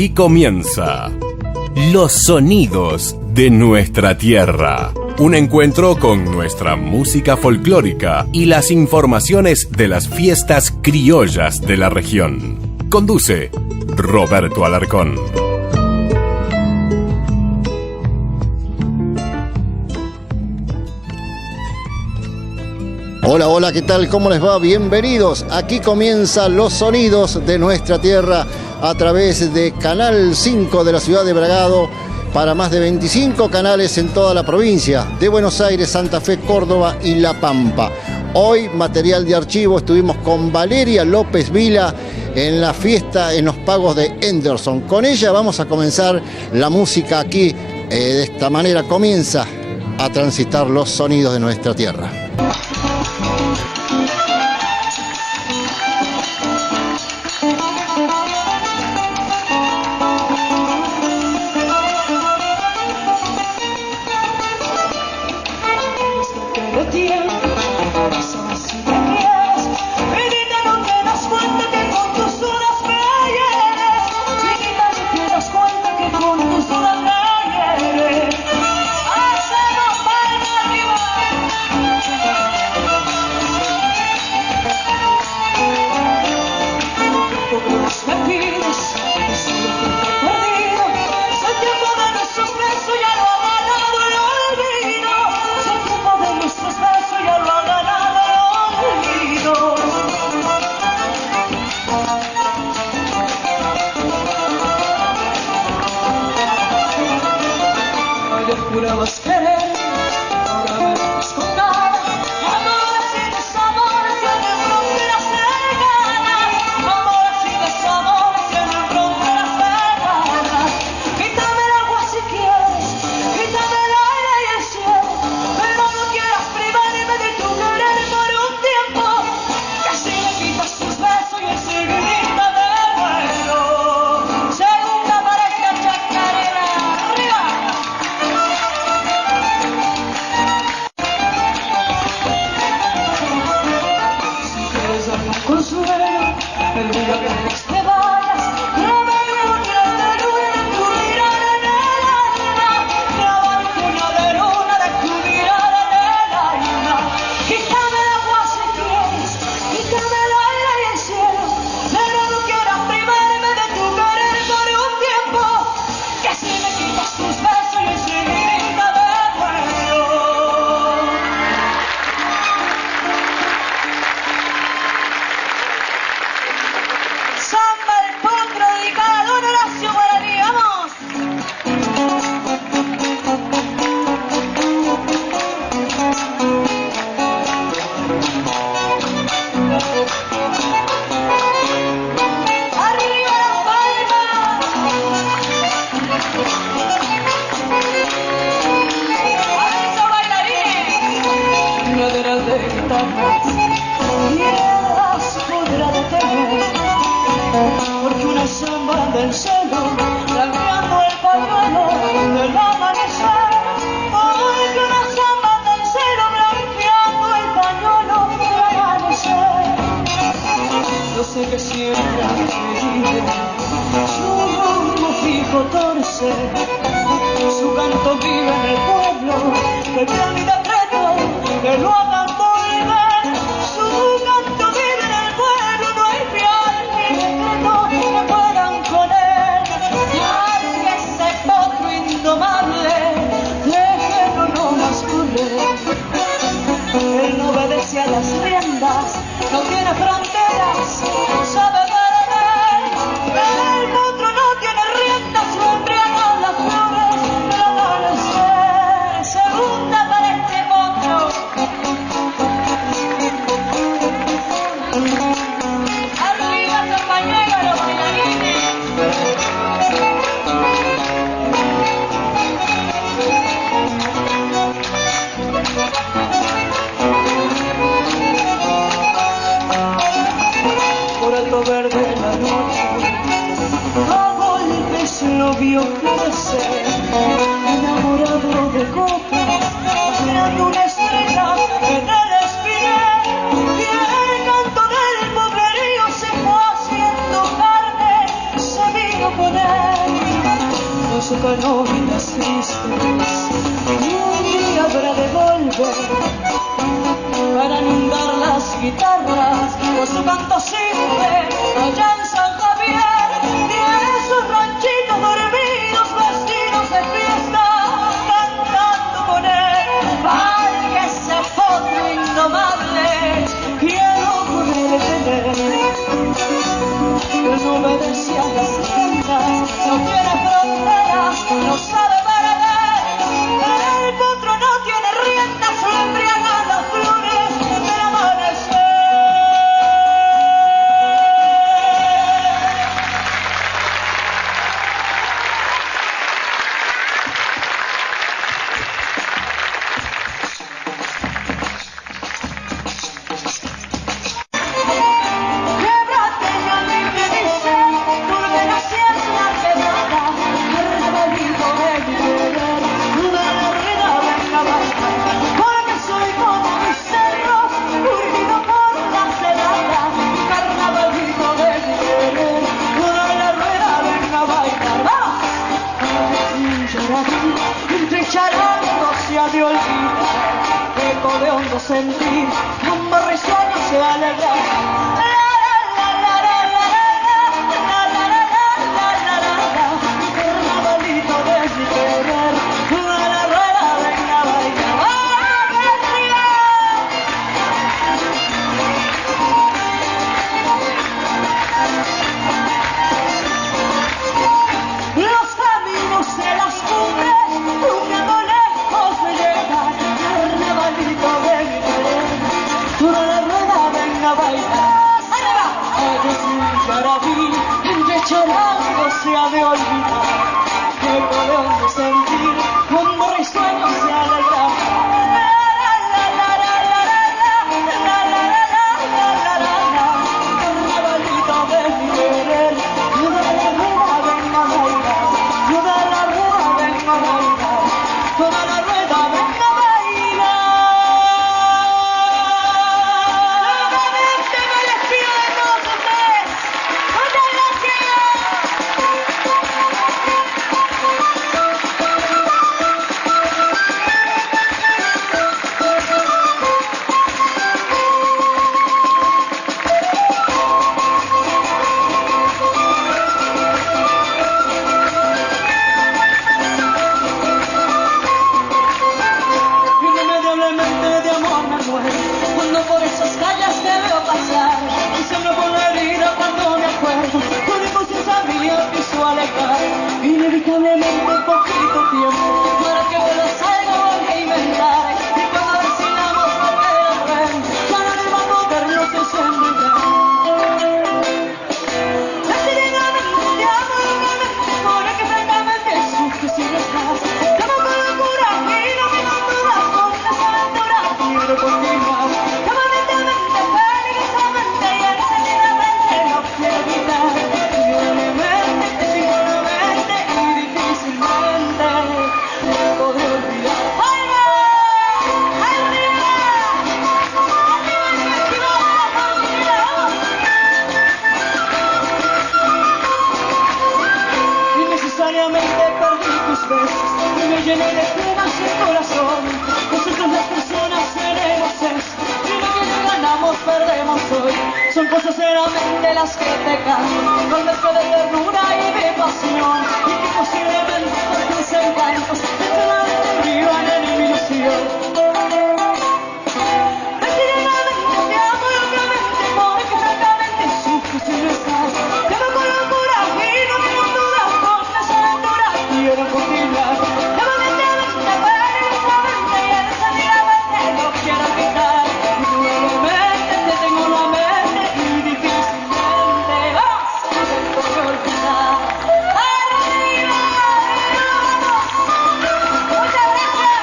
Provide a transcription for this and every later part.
Aquí comienza Los Sonidos de Nuestra Tierra. Un encuentro con nuestra música folclórica y las informaciones de las fiestas criollas de la región. Conduce Roberto Alarcón. Hola, hola, ¿qué tal? ¿Cómo les va? Bienvenidos. Aquí comienzan Los Sonidos de Nuestra Tierra a través de Canal 5 de la ciudad de Bragado para más de 25 canales en toda la provincia de Buenos Aires, Santa Fe, Córdoba y La Pampa. Hoy, material de archivo, estuvimos con Valeria López Vila en la fiesta en los pagos de Henderson. Con ella vamos a comenzar la música aquí. De esta manera comienza a transitar los sonidos de nuestra tierra. guitarras, con su canto simple, allá en San Javier, tiene sus ranchitos dormidos, vestidos de fiesta, cantando con él. Ay, que ese potro indomable, quiero poder tener, que no obedece a las reglas, no tiene fronteras, no sabe perder. El potro no tiene riendas, lo embriagan las flores del amanecer. Québrate, a mí me dice, porque no sientes la quebrada, carnavalito de mi querer, toda la rueda venga a bailar, porque soy como mis cerros, urdido por la celada, carnavalito de mi querer, toda la rueda venga a bailar. ¡Vamos! Entre charangos se ha de olvidar, eco de hondo sentir, como risueño se alegra. Carnavalito de mi querer, toda la rueda venga a bailar. Los caminos de las cumbres, una lejos me llevan, carnavalito de mi querer, toda la rueda venga a bailar. ¡Arriba! Ay, es un yarabí, entre charangos se ha de olvidar, eco de hondo sentir, como risueño se alegra. Carnavalito de mi querer, toda la rueda venga a bailar, toda la rueda venga a bailar, toda la rueda venga a bailar. Nuevamente me despido de todos ustedes. Muchas gracias. Irremediablemente de amor me muero cuando por esas calles te veo pasar, y siempre por la herida cuando me acuerdo, con inconsciencia mía pienso alejar. Inevitablemente poquito tiempo para que vuelvas algo voy a inventar, y cuando decidamos volver a ver, ya nadie va a podernos desenredar. Decididamente te amo locamente, porque que francamente sufro si no estás. Te amo con locura y no tengo dudas, con esa aventura quiero continuar. Te amo lentamente, peligrosamente y enseguidamente no quiero evitar. Libremente, sinceramente y difícilmente me podré olvidar. ¡Ay, va! ¡Ay, arriba! ¡Arriba el festival de la familia! Innecesariamente perdí tus besos y me llené de penas el corazón. Nosotros las personas tenemos esto, y lo que no ganamos perdemos hoy. Son cosas solamente las que te cantan, con mezcla de ternura y de pasión, y que posiblemente por tus encantos eternamente vivan en mi ilusión. Decididamente te amo locamente, porque francamente sufro si no estás. Te amo con locura y no tengo dudas, con esa aventura quiero continuar. Te amo lentamente, peligrosamente y enseguidamente no quiero evitar. Indudablemente te tengo en la mente y difícilmente te podré olvidar. ¡Arriba! ¡Vamos! ¡Muchas gracias!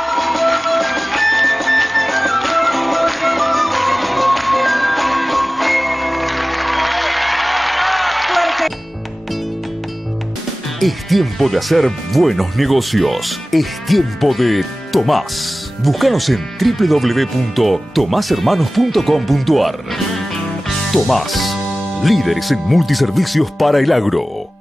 Es tiempo de hacer buenos negocios. Es tiempo de Tomás. Búscanos en www.tomashermanos.com.ar. Tomás, líderes en multiservicios para el agro.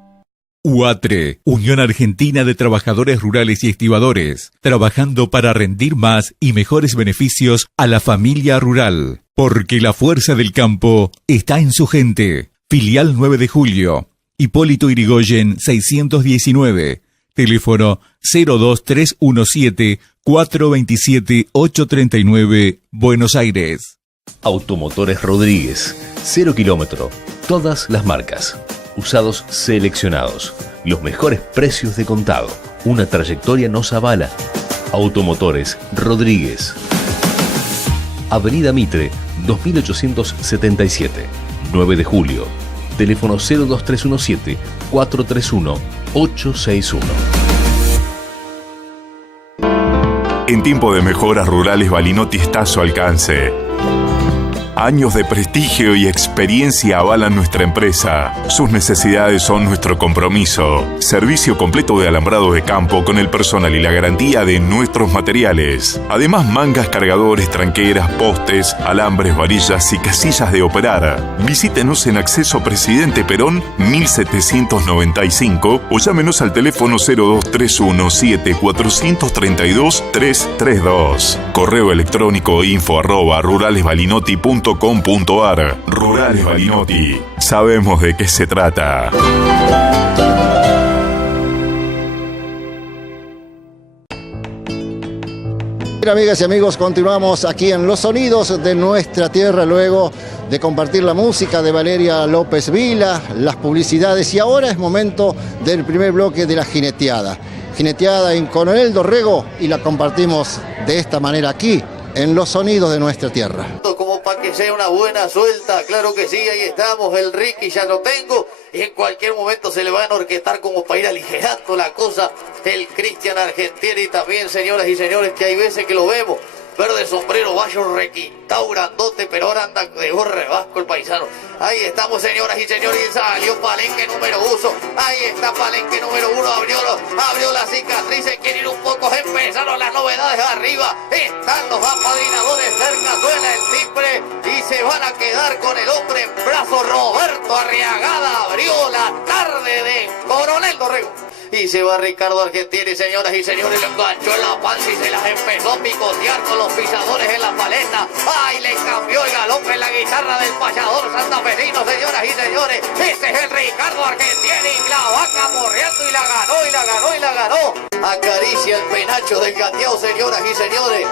UATRE, Unión Argentina de Trabajadores Rurales y Estibadores, trabajando para rendir más y mejores beneficios a la familia rural. Porque la fuerza del campo está en su gente. Filial 9 de Julio. Hipólito Yrigoyen 619. Teléfono 02317-427-839, Buenos Aires. Automotores Rodríguez. 0 kilómetro. Todas las marcas. Usados seleccionados. Los mejores precios de contado. Una trayectoria nos avala. Automotores Rodríguez. Avenida Mitre, 2877. 9 de julio. Teléfono 02317-431-861. En tiempo de mejoras rurales, Balinotti está a su alcance. Años de prestigio y experiencia avalan nuestra empresa. Sus necesidades son nuestro compromiso. Servicio completo de alambrado de campo con el personal y la garantía de nuestros materiales. Además, mangas, cargadores, tranqueras, postes, alambres, varillas y casillas de operar. Visítenos en Acceso Presidente Perón 1795 o llámenos al teléfono 02317432-332. Correo electrónico info@ruralesbalinotti.com.ar. Rurales Balinotti. Sabemos de qué se trata. Bien, amigas y amigos, continuamos aquí en Los Sonidos de Nuestra Tierra, luego de compartir la música de Valeria López Vila, las publicidades, y ahora es momento del primer bloque de la jineteada. Jineteada en Coronel Dorrego, y la compartimos de esta manera aquí en Los Sonidos de Nuestra Tierra. Como para que sea una buena suelta, claro que sí, ahí estamos, el Ricky ya lo tengo, y en cualquier momento se le va a orquestar como para ir aligerando la cosa, el Cristian Argentieri también, señoras y señores, que hay veces que lo vemos, verde sombrero, bayo requintado, grandote, pero ahora anda de gorre vasco el paisano. Ahí estamos, señoras y señores, y salió Palenque número 1, ahí está Palenque número 1, abrió las cicatrices, quiere ir un poco, empezaron las novedades arriba, están los apadrinadores cerca, suena el timbre, y se van a quedar con el hombre en brazo, Roberto Arriagada, abrió la tarde de Coronel Dorrego. Y se va Ricardo Argentieri, señoras y señores, le enganchó en la panza y se las empezó a picotear con los pisadores en la paleta. ¡Ay! Le cambió el galope en la guitarra del payador santafesino, señoras y señores. Ese es el Ricardo Argentieri, la va camorreando y la ganó, y la ganó, y la ganó. Acaricia el penacho del gateado, señoras y señores.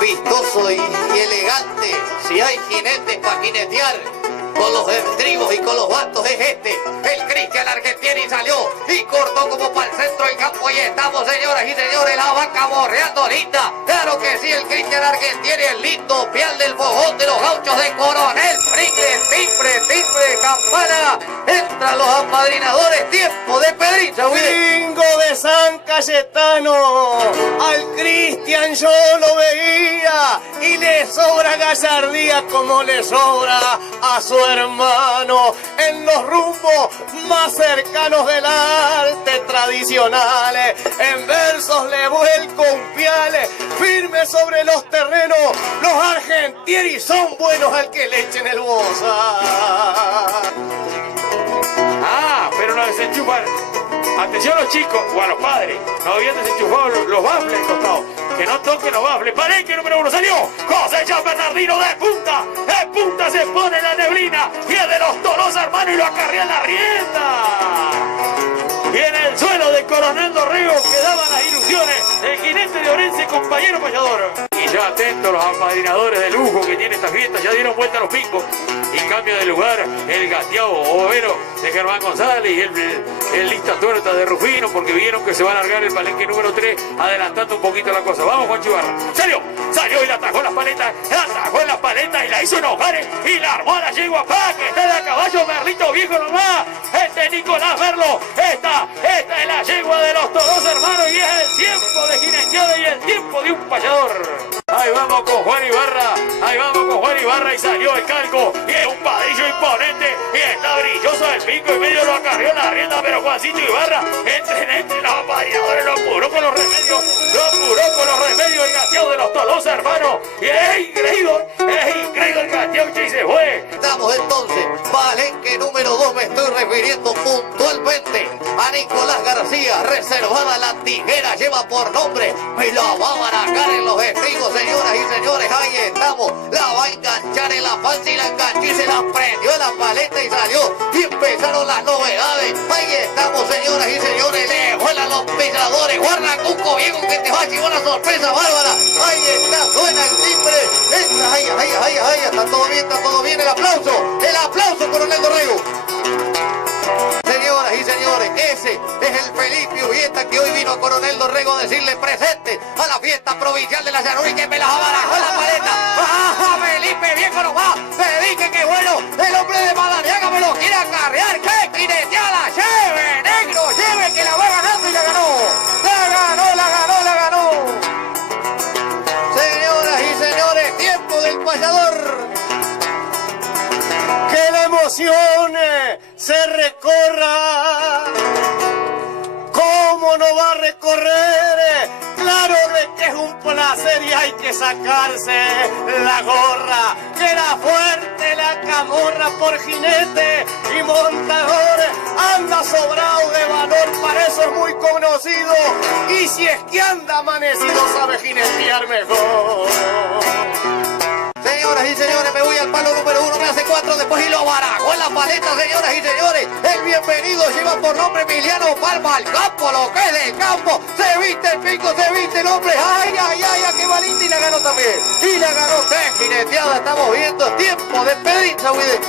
Vistoso y elegante. Si hay jinetes para jinetear con los estribos y con los bastos, es este, el Cristian Argentieri salió y cortó como para el centro del campo, y estamos, señoras y señores, la va camorreando ahorita, claro que sí, el Cristian Argentieri, el lindo pial del fogón de los gauchos de Coronel, Pringles, timbre, campana, entran los apadrinadores, tiempo de Pedrito, Bingo de San Cayetano, al Cristian yo lo veía, y le sobra gallardía como le sobra a su hermano, en los rumbos más cercanos del arte tradicional, en versos le vuelco un piale, firme sobre los terrenos, los Argentieri son buenos al que le echen el boza. Ah, pero no desenchufan. Atención a los chicos o a los padres, no habían desenchufado los bafles costados. Que no toquen los bafles. Palenque número 1 salió. José Jean Bernardino de punta se pone la neblina. Y es de los Tolosa, hermano, y lo acarrea en la rienda. Y en el suelo de Coronel Dorrego quedaban las ilusiones del jinete de Orense, compañero payador. Y ya atentos los apadrinadores de lujo que tiene esta fiesta, ya dieron vuelta a los picos. Y cambia de lugar el gateado overo de Germán González y el lista tuerta de Rufino, porque vieron que se va a largar el Palenque número 3, adelantando un poquito la cosa. Vamos, Juan Chivarra. Salió y la atajó en las paletas, y la hizo enojar, y la armó a la yegua, que está de a caballo, Merlito viejo nomás. Este Nicolás Merlo, esta es la yegua de los todos hermanos, y es el tiempo de jineteada y el tiempo de un payador. Ahí vamos con Juan Ibarra, y salió el calco, y es un padrillo imponente, y está brilloso el pico, y medio lo acarrió en la rienda, pero Juancito Ibarra, entre los apadrinadores, lo curó con los remedios, el gateado de los Tolosa, hermano, y es increíble el gateado que se fue. Estamos entonces, Palenque número 2, me estoy refiriendo puntualmente a Nicolás García, reservada la tijera, lleva por nombre, me la va a baracar en los estribos, señoras y señores, ahí estamos, la va a enganchar panza y la enganchó y se la prendió a la paleta y salió. Y empezaron las novedades. Ahí estamos, señoras y señores. Le vuelan los pisadores. Guarda, Cuco Viejo, que te va a llevar una sorpresa bárbara. Ahí está, suena el timbre. Entra, ahí, está todo bien. El aplauso, Coronel Dorrego. Señoras y señores, ese es el Felipe Ubieta que hoy vino a Coronel Dorrego a decirle presente a la fiesta provincial de la llanura y que me la abarajó la paleta. ¡Ah, Felipe, viejo nomás! Te dije que bueno, el hombre de Madariaga me lo quiere acarrear. ¡Qué jineteada! ¡Lleve, negro, lleve, que la va ganando y la ganó! ¡La ganó! Señoras y señores, tiempo del payador. Que la emoción se recorra. ¿Cómo no va a recorrer? Claro de que es un placer y hay que sacarse la gorra. Que era fuerte la camorra por jinete y montador. Anda sobrado de valor, para eso es muy conocido. Y si es que anda amanecido, sabe jinetear mejor. Señoras y señores, me voy al palo número 1, me hace 4, después y lo barajó en la paleta, señoras y señores. El bienvenido lleva por nombre Emiliano Palma al campo, lo que es del campo. Se viste el pico, se viste el hombre. Ay, qué valiente, y la ganó también. Y la ganó, qué jineteada estamos viendo. Tiempo de Pedrinza, Huide.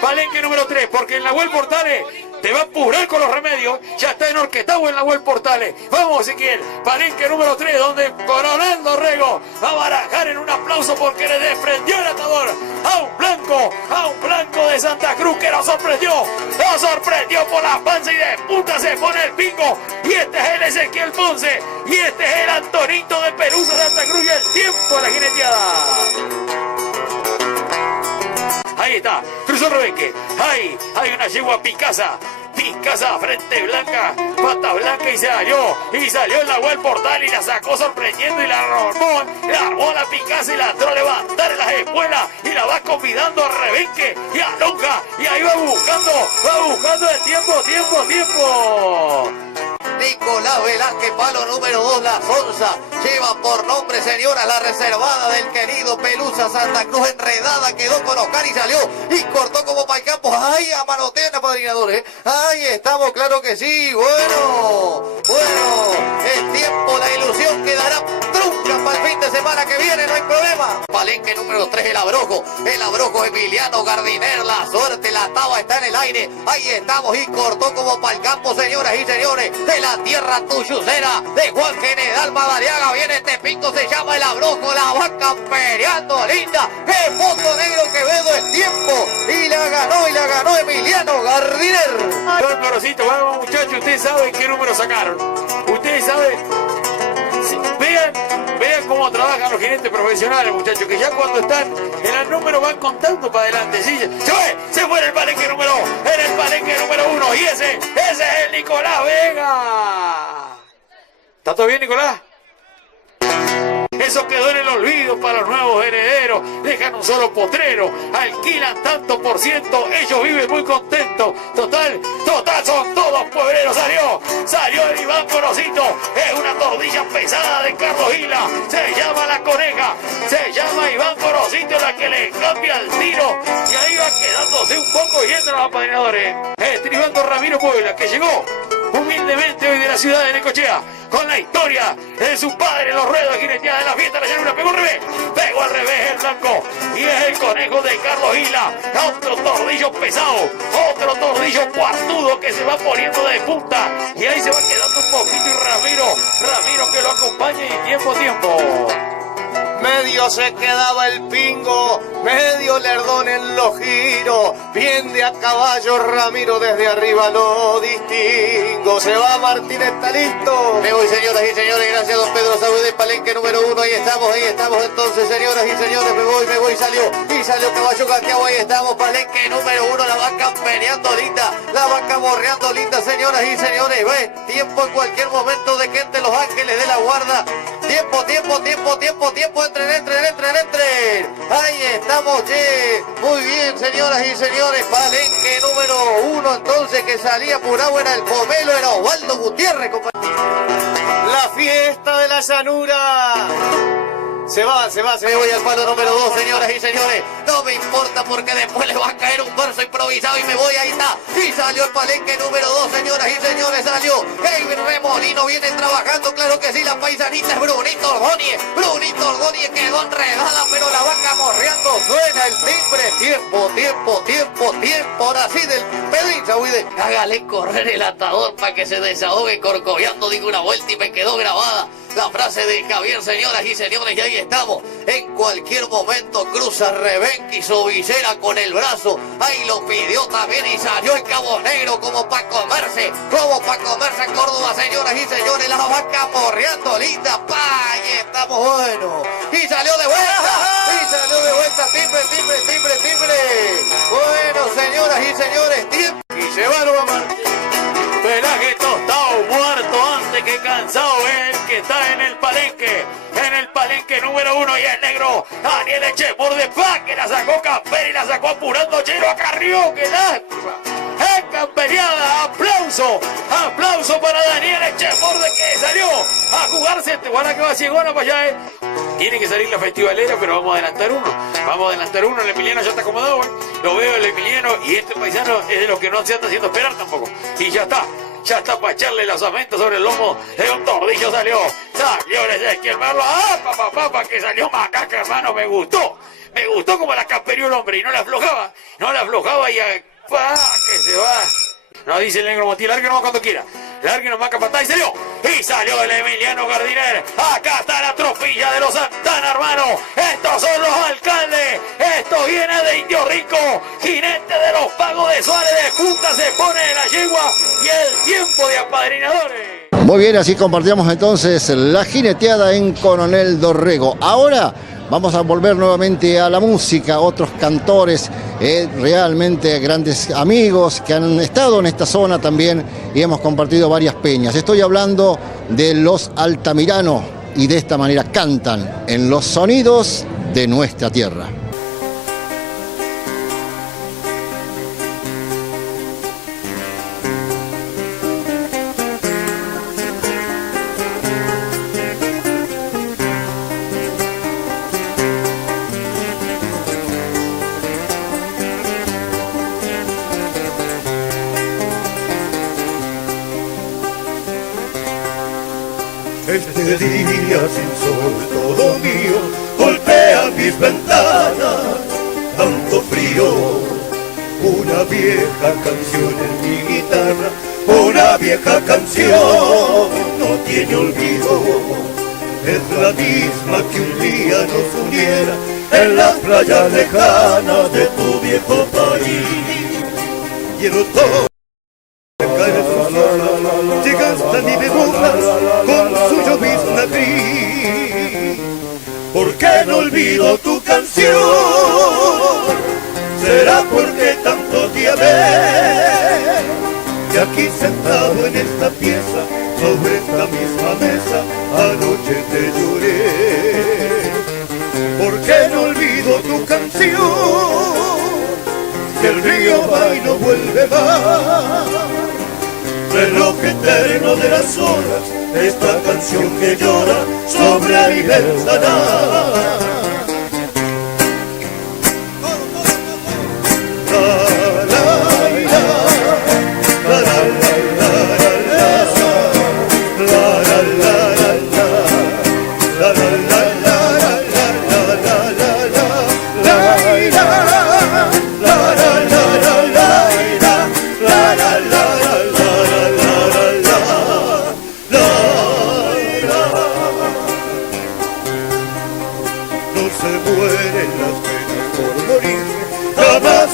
Palenque número 3, porque en la web Portales te va a apurar con los remedios. Ya está en Orquetagua en la web Portales. Vamos, Ezequiel. Palenque número 3, donde Coronel Dorrego va a barajar en un aplauso porque le desprendió el atador a un blanco de Santa Cruz que lo sorprendió por la panza y de punta se pone el pingo. Y este es el Ezequiel Ponce. Y este es el Antonito de Pelusa Santa Cruz y el tiempo de la jineteada. Ahí está, cruzó Rebeque. Ahí hay una yegua Picasa, frente blanca, pata blanca y salió en la web Portal y la sacó sorprendiendo y la armó la Picasa y la entró a levantar en las espuelas y la va convidando a Rebeque y a Lonja y ahí va buscando el tiempo. Nicolás Velázquez, palo número 2, la Sonza. Lleva por nombre, señora, la reservada del querido Pelusa Santa Cruz. Enredada, quedó con Oscar y salió. Y cortó como para el campo. ¡Ay, a manotean, apadrinadores! ¡Ahí estamos, claro que sí! Bueno, el tiempo, la ilusión quedará trunca para el fin de semana que viene, no hay problema. Palenque número 3, el Abrojo Emiliano Gardiner, la suerte, la taba está en el aire. Ahí estamos y cortó como para el campo, señoras y señores. De la tierra tuyucera, de Juan General Madariaga, viene este pingo, se llama el Abrojo, la va campereando, linda. ¡Qué foto negro Quevedo es tiempo! Y la ganó Emiliano Gardiner. Don Gorosito, vamos muchachos, ustedes saben qué número sacaron. Ustedes saben. Sí, vean cómo trabajan los gerentes profesionales, muchachos, que ya cuando están en el número van contando para adelante. Sí, se fue en el palenque número 1 y ese es el Nicolás Vega. ¿Está todo bien, Nicolás? Eso quedó en el olvido para los nuevos herederos. Dejan un solo potrero, alquilan tanto por ciento, ellos viven muy contentos. Total, son todos puebleros. Salió el Iván Gorosito. Es una tordilla pesada de Carlos Gila. Se llama La Coneja. Se llama Iván Gorosito, la que le cambia el tiro. Y ahí va quedándose un poco y entran los apadrinadores. Estribando Ramiro Puebla, que llegó humildemente hoy de la ciudad de Necochea, con la historia de su padre, los ruedos de jineteada de la fiesta de la llanura. Pegó al revés el blanco, y es el conejo de Carlos Gila. Otro tordillo pesado, otro tordillo cuartudo que se va poniendo de punta, y ahí se va quedando un poquito, y Ramiro que lo acompaña, y tiempo. Medio se quedaba el pingo, medio lerdón en los giros. Bien de a caballo Ramiro, desde arriba lo distingo. Se va Martín, está listo. Me voy, señoras y señores, gracias don Pedro Saúl de Palenque número 1. Ahí estamos entonces, señoras y señores, me voy, salió caballo Santiago. Ahí estamos, Palenque número 1, la va campereando linda, la va camorreando linda, señoras y señores. Ve, tiempo en cualquier momento de que entre los ángeles de la guarda. Tiempo, entren. Ahí estamos, muy bien, señoras y señores. Palenque número 1, entonces, que salía por agua, era el pomelo, era Osvaldo Gutiérrez, compañero. La fiesta de la llanura Se va. Me voy al palo número 2, señoras y señores. No me importa porque después le va a caer un verso improvisado y me voy, ahí está. Y salió el palenque número 2, señoras y señores, salió. Eiber Remolino viene trabajando, claro que sí, la paisanita es Brunito Ordóñez. Brunito Ordóñez quedó enredada, pero la va camorreando. Suena el timbre. Tiempo. Ahora sí del Pedrinza, Huide. Hágale correr el atador para que se desahogue corcoviando. Digo una vuelta y me quedó grabada la frase de Javier, señoras y señores, y ahí estamos. En cualquier momento cruza Rebenqui su visera con el brazo. Ahí lo pidió también y salió el Cabo Negro como para comerse Córdoba, señoras y señores. La va camorreando linda. Ahí estamos, bueno. Y salió de vuelta. Timbre. Bueno, señoras y señores, tiempo. Y se va Nueva Marte. Pelaje tostado, muerto antes que cansado, el que está en el palenque número 1 y el negro Daniel Echemurde, que la sacó Camper y la sacó apurando Chelo a Carrió, que lástima. Es camperiada, aplauso para Daniel Echemurde que salió a jugarse, Guara que va ciegona para allá, Tiene que salir la festivalera, pero vamos a adelantar uno. El Emiliano ya está acomodado, lo veo el Emiliano, y este paisano es de los que no se anda haciendo esperar tampoco. Y ya está para echarle las amentas sobre el lomo de un tordillo. Salió Ezequiel Merlo. Papá, que salió macaca, hermano, me gustó como la camperió el hombre y no la aflojaba y que se va. No, dice el negro Montiel, largue nomás cuando quiera. Largue nomás capatá y salió el Emiliano Gardiner. Acá está la tropilla de los Santana, hermano. Estos son los alcaldes. Esto viene de Indio Rico. Jinete de los Pagos de Suárez de Punta se pone en la yegua y el tiempo de apadrinadores. Muy bien, así compartíamos entonces la jineteada en Coronel Dorrego. Ahora vamos a volver nuevamente a la música, otros cantores, realmente grandes amigos que han estado en esta zona también y hemos compartido varias peñas. Estoy hablando de los Altamirano y de esta manera cantan en los sonidos de nuestra tierra. Este día sin sol todo mío golpea mis ventanas, tanto frío. Una vieja canción en mi guitarra, una vieja canción no tiene olvido. Es la misma que un día nos uniera en las playas lejanas de tu viejo país. Quiero todo. Llega hasta mi memoria con su llovizna gris. ¿Por qué no olvido tu canción? ¿Será porque tanto te amé? Y aquí sentado en esta pieza, sobre esta misma mesa, anoche te lloré. ¿Por qué no olvido tu canción? Si el río va y no vuelve más, reloj eterno de las horas, esta canción que llora sobre mi ventana.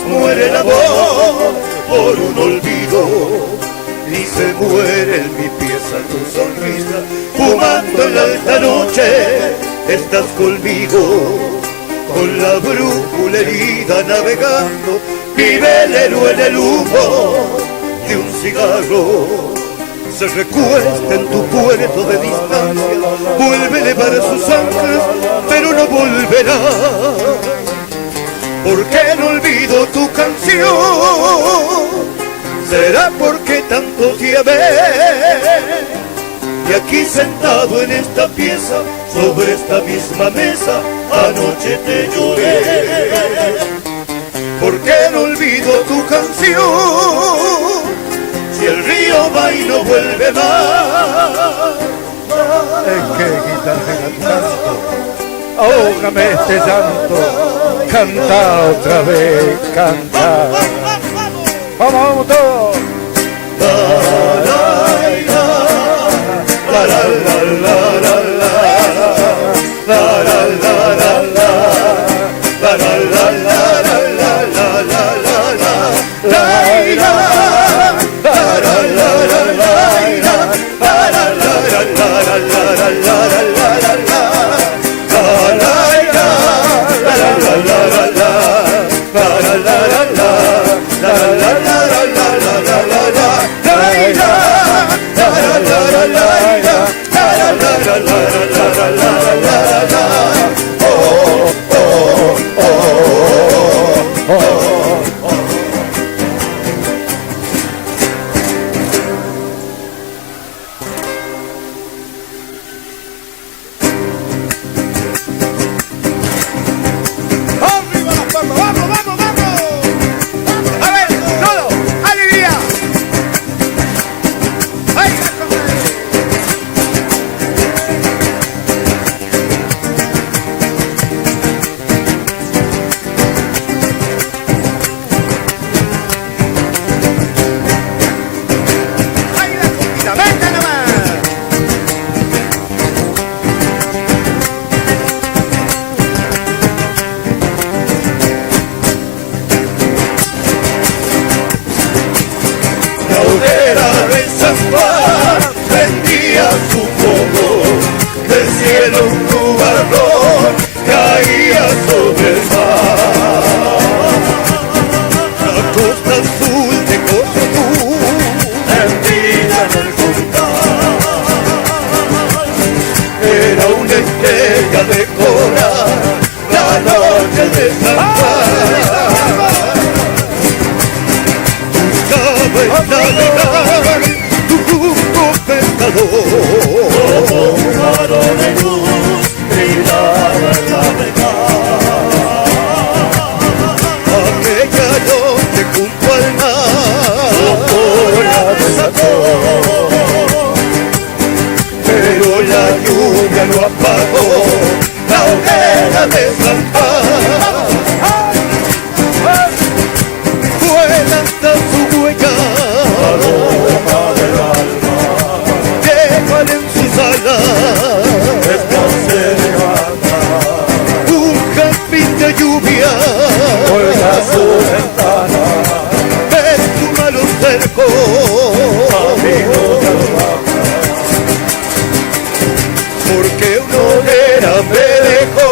Muere el amor por un olvido, ni se muere en mi pieza tu sonrisa. Fumando en la esta noche estás conmigo, con la brújula herida navegando. Vive el héroe en el humo de un cigarro. Se recuesta en tu puerto de distancia, vuelve a elevar sus anclas, pero no volverá. ¿Por qué no olvido tu canción? ¿Será porque tanto te amé? y aquí sentado en esta pieza, sobre esta misma mesa, anoche te lloré. ¿Por qué no olvido tu canción? Si el río va y no vuelve más. Es que guitarra canto, ahógame este llanto, canta otra vez, canta. Vamos, vamos todos. Porque una hoguera me dejó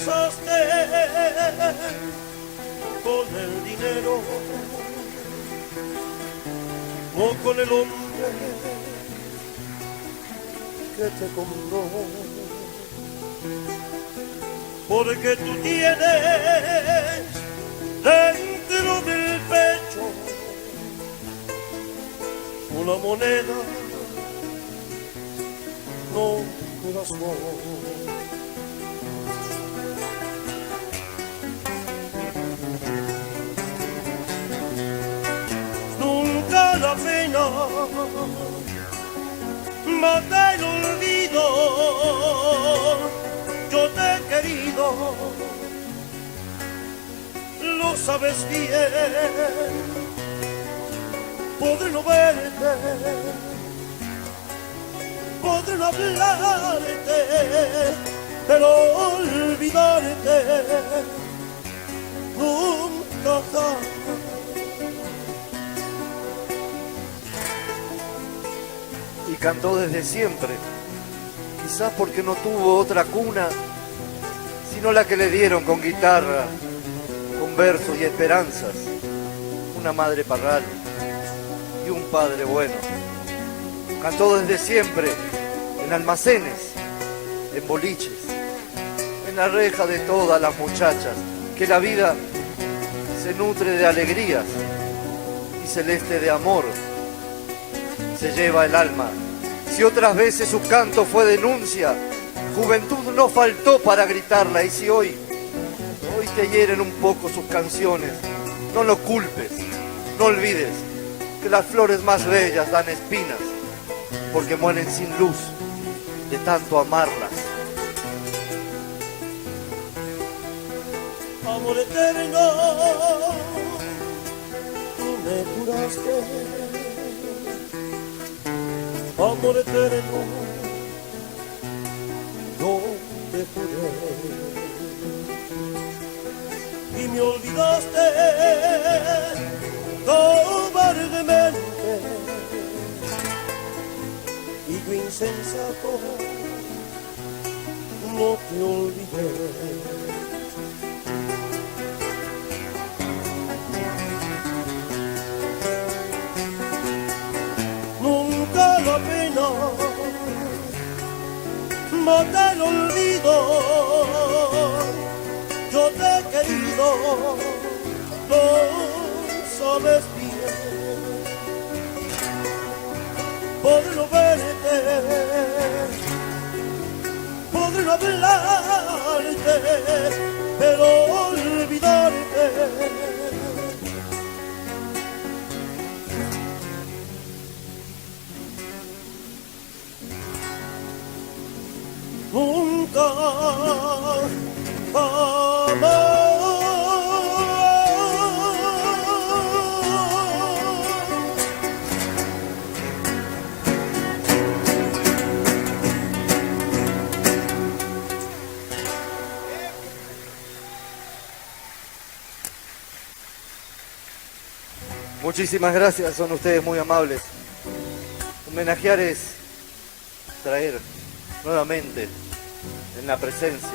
casaste con el dinero o con el hombre que te compró, porque tú tienes dentro del pecho una moneda, no corazón. Nunca la pena mata el olvido, yo te he querido, lo sabes bien. Podré no verte, podré no hablarte, pero olvidarte nunca jamás. Y cantó desde siempre, quizás porque no tuvo otra cuna, sino la que le dieron con guitarra, con versos y esperanzas, una madre parral y un padre bueno. Cantó desde siempre en almacenes, en boliches, en la reja de todas las muchachas, que la vida se nutre de alegrías y celeste de amor se lleva el alma. Si otras veces su canto fue denuncia, juventud no faltó para gritarla. Y si hoy te hieren un poco sus canciones, no lo culpes, no olvides que las flores más bellas dan espinas, porque mueren sin luz de tanto amarlas. Amor eterno, tú me juraste. Amor eterno, yo te juré. Y me olvidaste cobardemente. Y yo insensato no te olvidé. Nunca la pena mata el olvido, yo te he querido, lo sabes bien. Podré no verte, podré no hablarte, pero olvidarte nunca jamás. Muchísimas gracias, son ustedes muy amables. Homenajear es traer nuevamente en la presencia.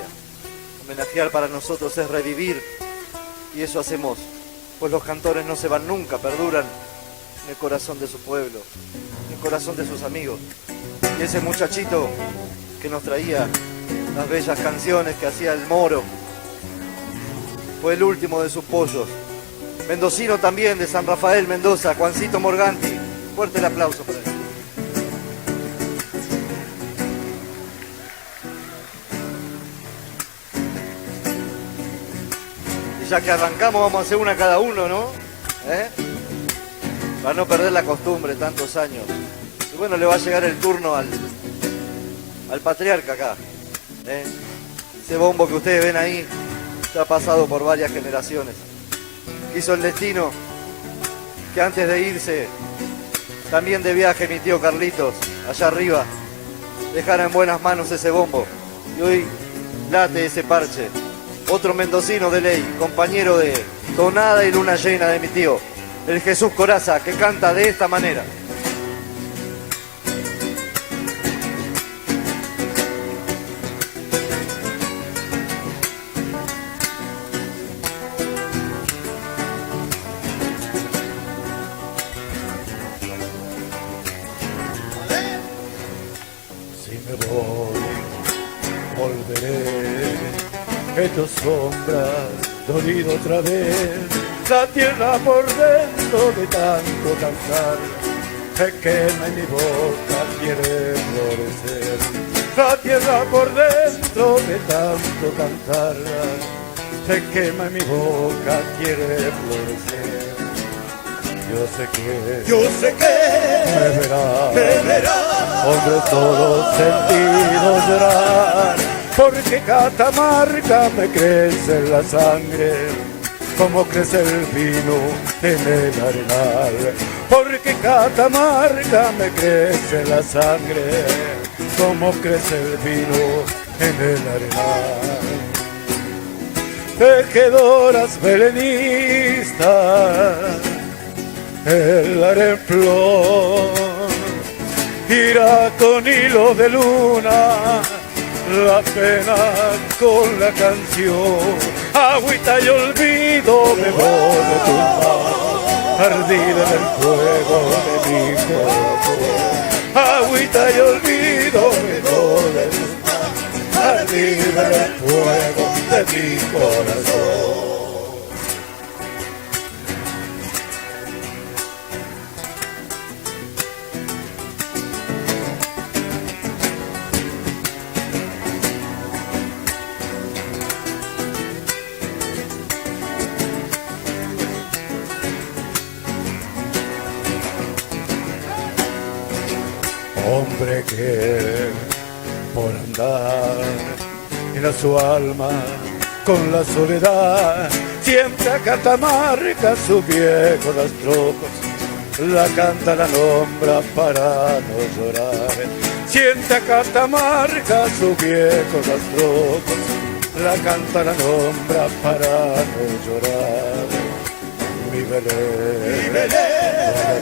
Homenajear para nosotros es revivir, y eso hacemos, pues los cantores no se van nunca, perduran en el corazón de su pueblo, en el corazón de sus amigos. Y ese muchachito que nos traía las bellas canciones que hacía el Moro fue el último de sus pollos. Mendocino también, de San Rafael, Mendoza, Juancito Morganti. Fuerte el aplauso para él. Y ya que arrancamos, vamos a hacer una cada uno, ¿no? Para no perder la costumbre, tantos años. Y bueno, le va a llegar el turno al patriarca acá. Ese bombo que ustedes ven ahí ya ha pasado por varias generaciones. Hizo el destino que antes de irse, también de viaje, mi tío Carlitos, allá arriba, dejara en buenas manos ese bombo. Y hoy late ese parche. Otro mendocino de ley, compañero de tonada y luna llena de mi tío, el Jesús Coraza, que canta de esta manera. tus sombras, dolido otra vez, la tierra por dentro de tanto cantar, se quema en mi boca, quiere florecer. La tierra por dentro de tanto cantar, se quema en mi boca, quiere florecer. Yo sé que me verás, hombre todo sentido llorar, porque Catamarca me crece en la sangre, como crece el vino en el arenal. Porque Catamarca me crece en la sangre, como crece el vino en el arenal. Tejedoras belenistas, el arenflor irá con hilo de luna, la pena con la canción, agüita y olvido me voy de tu mano, ardida en el fuego de mi corazón. Agüita y olvido me voy de tu mano, ardida en el fuego de mi corazón. Hombre que por andar en su alma con la soledad siempre a Catamarca su viejo las trocos, la canta, la nombra para no llorar. Siente a Catamarca su viejo las trocos, la canta, la nombra para no llorar. Mi Belén,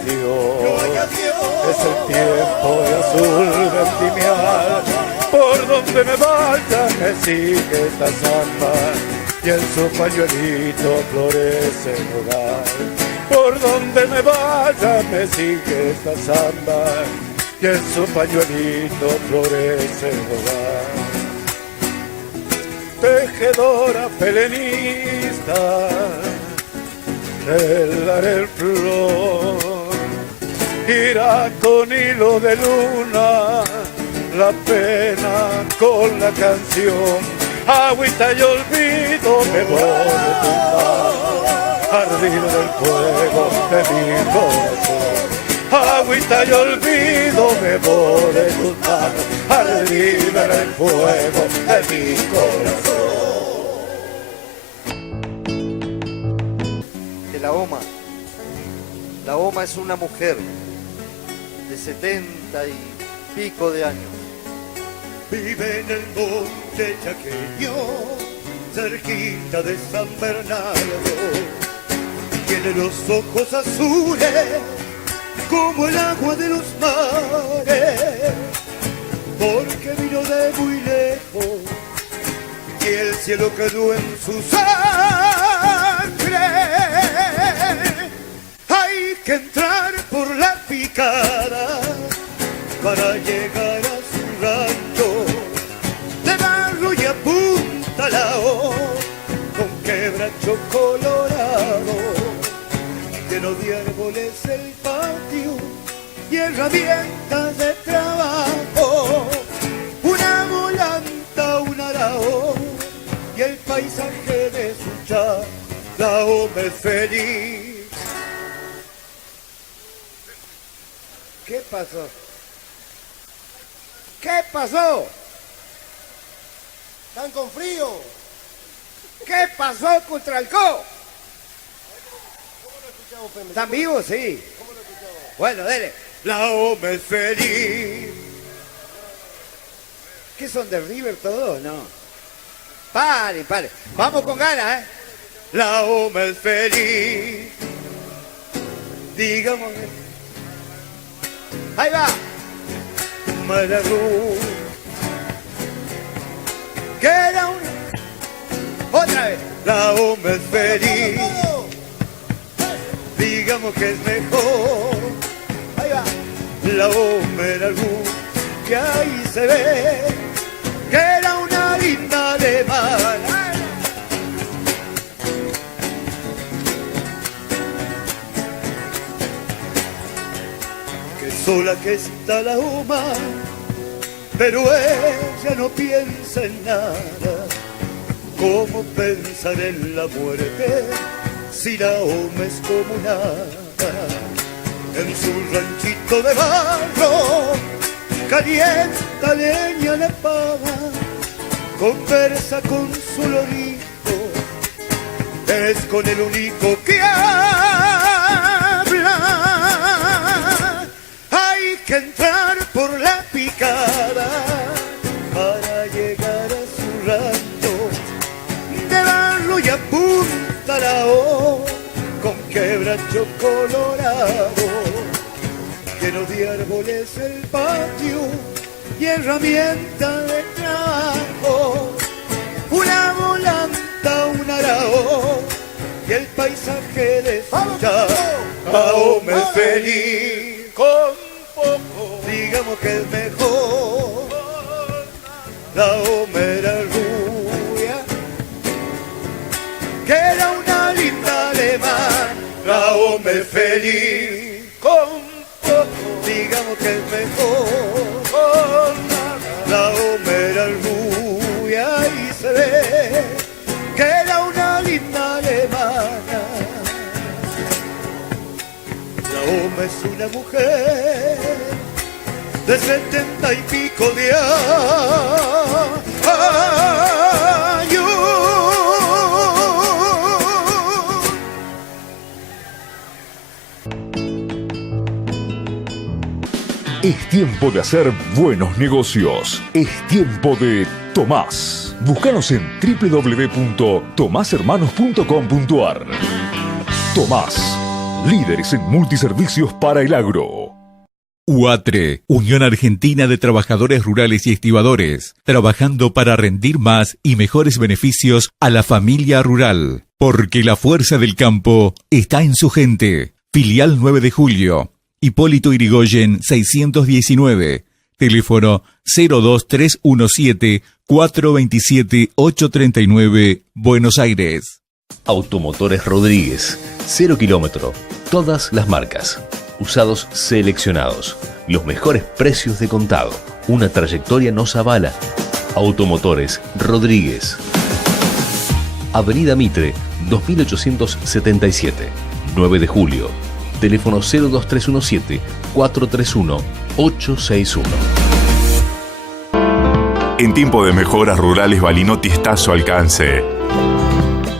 gloria a Dios, es el tiempo de azul vendimial. Por donde me vaya me sigue esta samba, y en su pañuelito florece el hogar. Por donde me vaya me sigue esta samba, y en su pañuelito florece el hogar. Tejedora pelenista, el arenflor irá con hilo de luna, la pena con la canción, agüita y olvido me voy de tu mano, ardido del fuego de mi corazón. Agüita y olvido me voy de tu mano, ardido del fuego de mi corazón. La Oma es una mujer de 70 y pico de años. Vive en el monte chaqueño, cerquita de San Bernardo. Tiene los ojos azules como el agua de los mares, porque vino de muy lejos y el cielo quedó en su sangre. Hay que entrar por la picada para llegar a su rancho, de barro y apuntalao, con quebracho colorado, lleno de árboles el patio y herramientas de trabajo, una volanta, un arao y el paisaje de su charao me feliz. ¿Qué pasó? ¿Qué pasó? ¿Están con frío? ¿Qué pasó contra el CO? ¿Están vivos? Sí. Bueno, dele. La OMA es feliz. ¿Qué son de River todos? No. Pare. Vamos con ganas, ¿eh? La OMA es feliz. Digamos. Ahí va. Malagú. Queda una. Otra vez. La OMA es feliz. Digamos que es mejor. Ahí va. La OMA era algún que ahí se ve que era una linda alemana sola que está la Oma, pero ella no piensa en nada. ¿Cómo pensar en la muerte si la Oma es como nada? En su ranchito de barro calienta leña la pava, conversa con su lorito, es con el único que habla. Hay que entrar por la picada para llegar a su rancho de barro y apunta la O con quebracho colorado, lleno de árboles el patio y herramienta de trabajo, una volanta, un arao y el paisaje de escuchar. Ahome feliz con poco, digamos que es mejor. La Ahome era rubia, que era una linda alemán. La Ahome feliz con poco, digamos que es mejor. La Ahome era rubia y se ve que era una linda alemana. La Ahome es una mujer de 70 y pico de años. Es tiempo de hacer buenos negocios. Es tiempo de Tomás. Búscanos en www.tomashermanos.com.ar. Tomás, líderes en multiservicios para el agro. UATRE, Unión Argentina de Trabajadores Rurales y Estibadores, trabajando para rendir más y mejores beneficios a la familia rural. Porque la fuerza del campo está en su gente. Filial 9 de Julio. Hipólito Yrigoyen 619, teléfono 02317-427-839, Buenos Aires. Automotores Rodríguez, 0 kilómetro, todas las marcas, usados seleccionados, los mejores precios de contado, una trayectoria nos avala. Automotores Rodríguez. Avenida Mitre, 2877, 9 de julio. Teléfono 02317-431-861. En tiempo de mejoras rurales, Balinotti está a su alcance.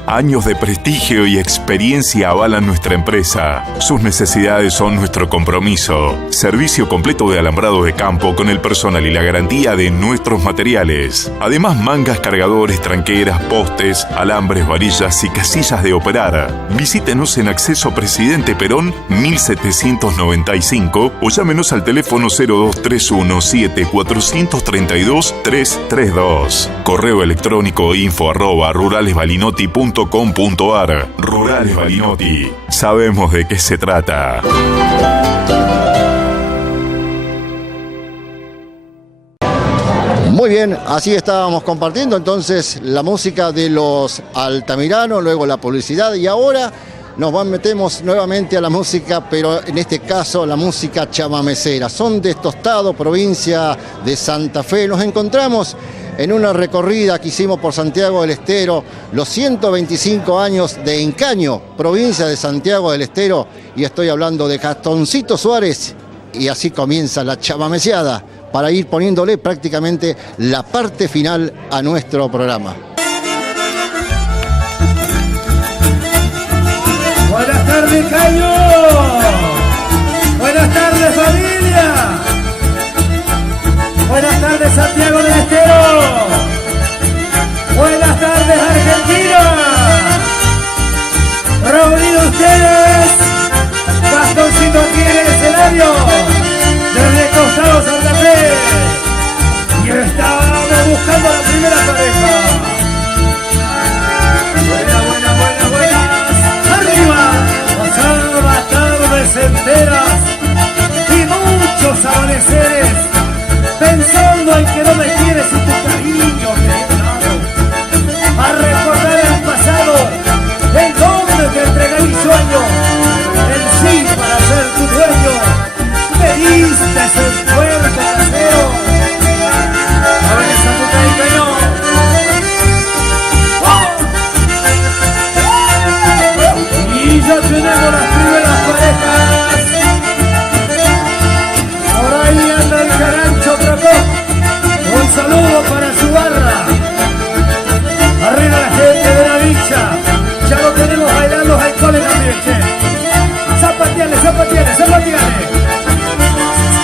Años de prestigio y experiencia avalan nuestra empresa. Sus necesidades son nuestro compromiso. Servicio completo de alambrado de campo con el personal y la garantía de nuestros materiales. Además, mangas, cargadores, tranqueras, postes, alambres, varillas y casillas de operar. Visítenos en Acceso Presidente Perón 1795 o llámenos al teléfono 02317-432-332. Correo electrónico info@ruralesbalinotti.com.ar. Rurales Balinotti. Sabemos de qué se trata. Muy bien, así estábamos compartiendo entonces la música de los Altamirano, luego la publicidad y ahora nos metemos nuevamente a la música, pero en este caso la música chamamecera. Son de Tostado, provincia de Santa Fe. Nos encontramos en una recorrida que hicimos por Santiago del Estero, los 125 años de Encaño, provincia de Santiago del Estero, y estoy hablando de Gastoncito Suárez, y así comienza la chamameceada, para ir poniéndole prácticamente la parte final a nuestro programa. Buenas tardes, Caño. Buenas tardes, familia. Buenas tardes, Santiago del Estero. Buenas tardes, Argentina. Reunidos ustedes, Gastoncito aquí en el escenario, desde Tostado, Santa Fe. Y estamos buscando la primera pareja. Buenas. Arriba. Pasadas tardes enteras y muchos amaneceres pensando en que no me quieres y tu cariño te he dado. A recordar el pasado, en donde te entregué mi sueño, en sí para ser tu dueño. Me dice dígale.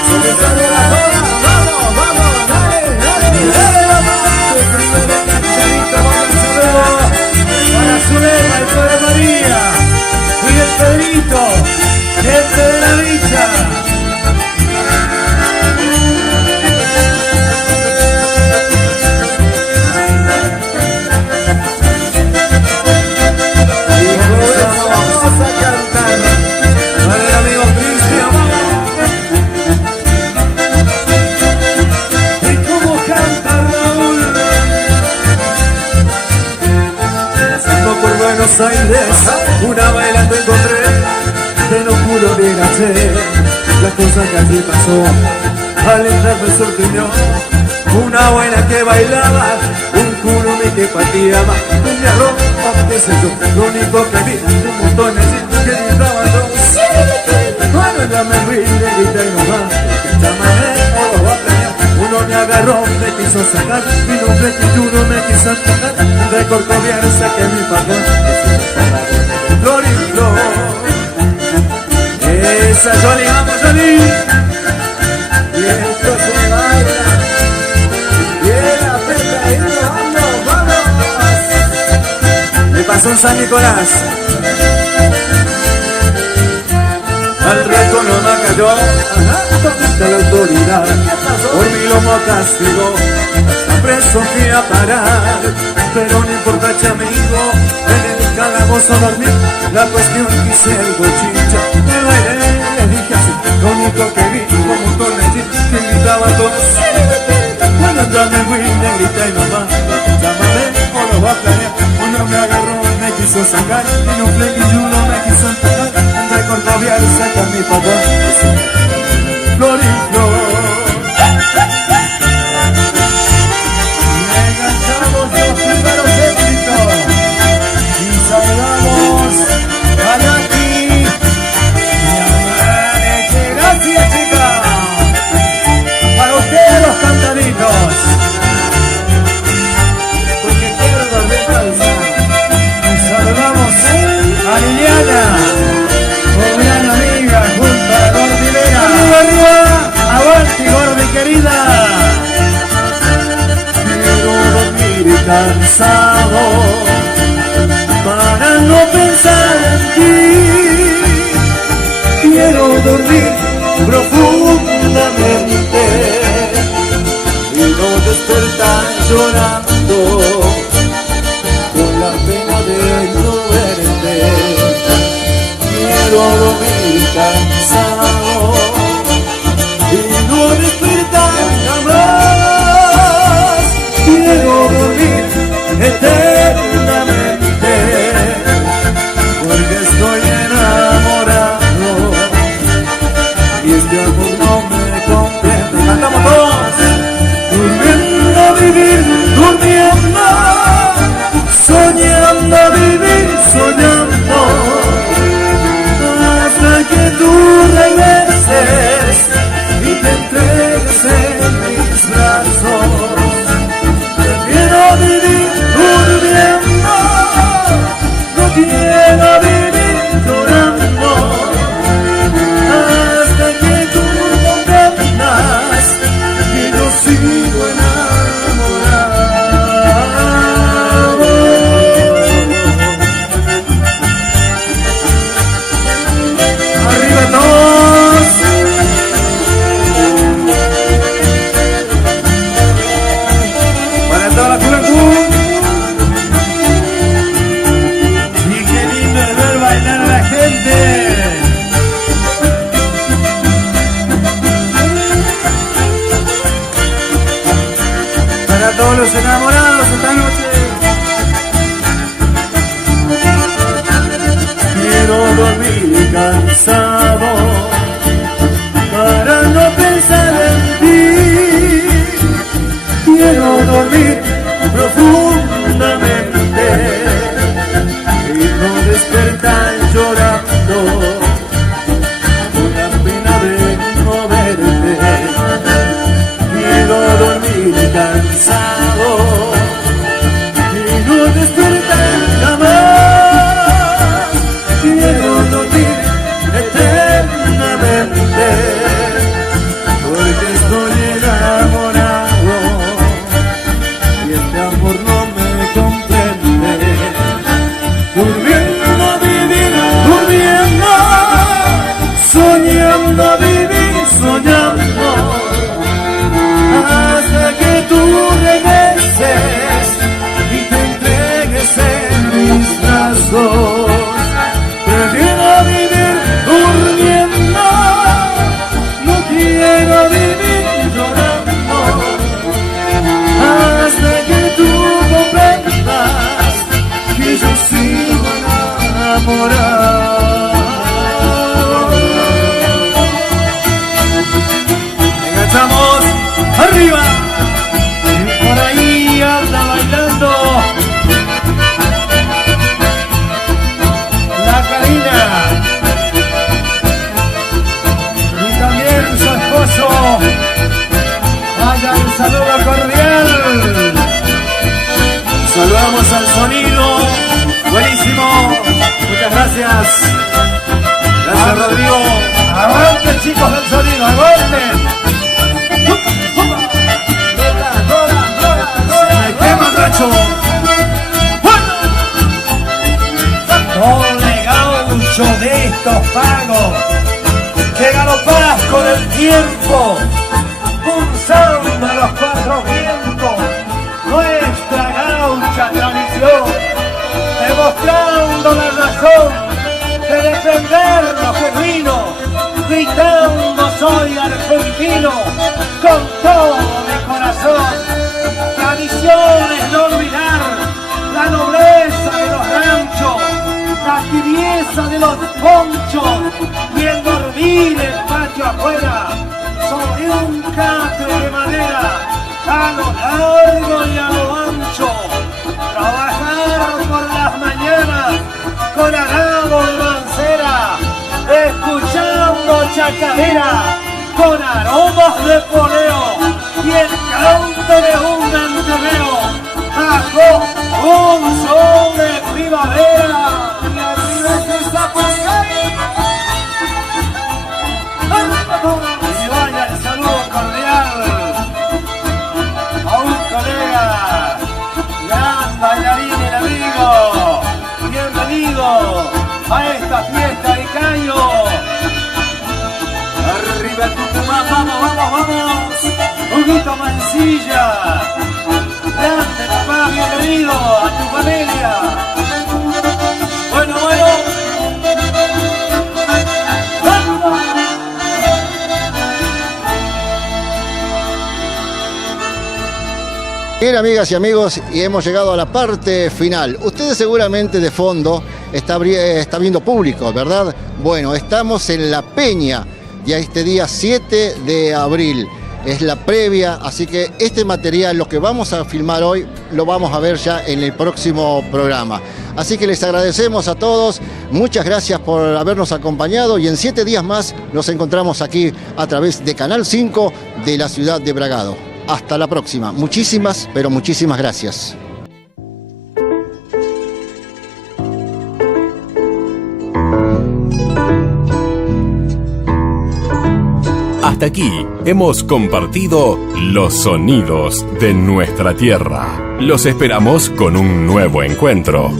Sobre sale la zona, vamos, vamos, dale, dale, dale, vamos. El primer enganchadito, vamos a verlo. Para Zulema, el Padre María. Y el Pedrito, gente de la dicha. Buenos Aires, una bailando encontré, te lo juro bien ayer, las cosas que aquí pasó, al entrar me sorprendió, una buena que bailaba, un culo que pateaba, un ropa, qué sé yo, lo único que vi, un montón de gente que gritaban todos, cuando ya me fui, le grité nomás, llámame o lo va a planear, uno me agarró, me quiso sacar, y no me uno me quiso tocar, de Corcoviar saqué mi papel, flor y flor, esa Johnny, vamos Johnny, y esto se baila, y la peta y vamos, vamos, me pasó en San Nicolás, al reto no me cayó, de la autoridad, por mi lomo castigó, hasta preso fui a parar, pero no importa amigo, en el calabozo dormí, la cuestión quise algo chincha, me bailé, le dije así, lo único que vi, como un tonellín, que gritaba todos, cuando ya me fui, le grité y nomás, llámame o lo va a planear, uno me agarró, me quiso sacar, y un flequilludo me quiso empacar, de Corcoviar saca mi papá, flor y flor. Saludamos a Nati y a Maneche. Gracias, chicas. Para ustedes los cantaditos. Porque quiero dormir calzado. Y saludamos a Liliana, con gran amiga, junto a Gordi Vera. ¡Arriba, arriba! ¡Aguante, Gordi querida! Quiero dormir cansado para no pensar en ti, quiero dormir profundamente y no despertar llorando con la pena de no verte. Quiero dormir cansado y no despertar jamás. Quiero dormir eternamente porque estoy enamorado y este amor no me comprende. Cantamos todos. Durmiendo vivir, durmiendo, soñando vivir, soñando, hasta que tú regreses y te entregues en mis brazos. Prefiero vivir durmiendo, no quiero vivir llorando, hasta que tú comprendas que yo sigo enamorado. Arriba todos. Para toda la juventud. Y qué lindo es ver bailar a la gente. Para todos los enamorados esta noche. Quiero dormir cansado para no pensar en ti. Quiero dormir profundamente y no despertar llorando con la pena de no verte. Quiero dormir cansado y no despertar jamás. Quiero dormir eternamente durmiendo vivir, durmiendo, soñando vivir, soñando, hasta que tú regreses y te entregues en mis brazos. Prefiero vivir durmiendo, no quiero vivir llorando, hasta que tú comprendas que yo sigo enamorado. Enganchamos arriba y por ahí anda bailando la Karina y también su esposo. Vaya un saludo cordial. Saludamos al sonido. Buenísimo. Muchas gracias. Gracias, Rodrigo. Aguanten, chicos del sonido, aguanten. ¡Qué matracho! Doble gaucho de estos pagos que galopás con el tiempo, pulsando a los cuatro vientos nuestra gaucha tradición, demostrando la razón de defender lo genuino, gritando soy argentino con todo mi corazón. Tradiciones no olvidar, la nobleza de los ranchos, la tibieza de los ponchos y el dormir el patio afuera sobre un catre de madera, a lo largo y a lo ancho. Trabajar por las mañanas con arado de mancera, escuchando chacarera con aromas de poleo y el canto de un venteveo bajo un sol de primavera. Y arriba esa pasada. Y vaya el saludo cordial a un colega, gran bailarín y amigo. Bienvenido a esta fiesta de Cayo. Arriba Tucumán, vamos, vamos, vamos. Huguito Mancilla. Grande papá, bienvenido a tu familia. Bueno, bueno. Bien, amigas y amigos, y hemos llegado a la parte final. Ustedes seguramente de fondo está viendo público, ¿verdad? Bueno, estamos en La Peña, ya este día 7 de abril. Es la previa, así que este material, lo que vamos a filmar hoy, lo vamos a ver ya en el próximo programa. Así que les agradecemos a todos, muchas gracias por habernos acompañado y en 7 días más nos encontramos aquí a través de Canal 5 de la ciudad de Bragado. Hasta la próxima. Muchísimas, pero muchísimas gracias. Hasta aquí hemos compartido los sonidos de nuestra tierra. Los esperamos con un nuevo encuentro.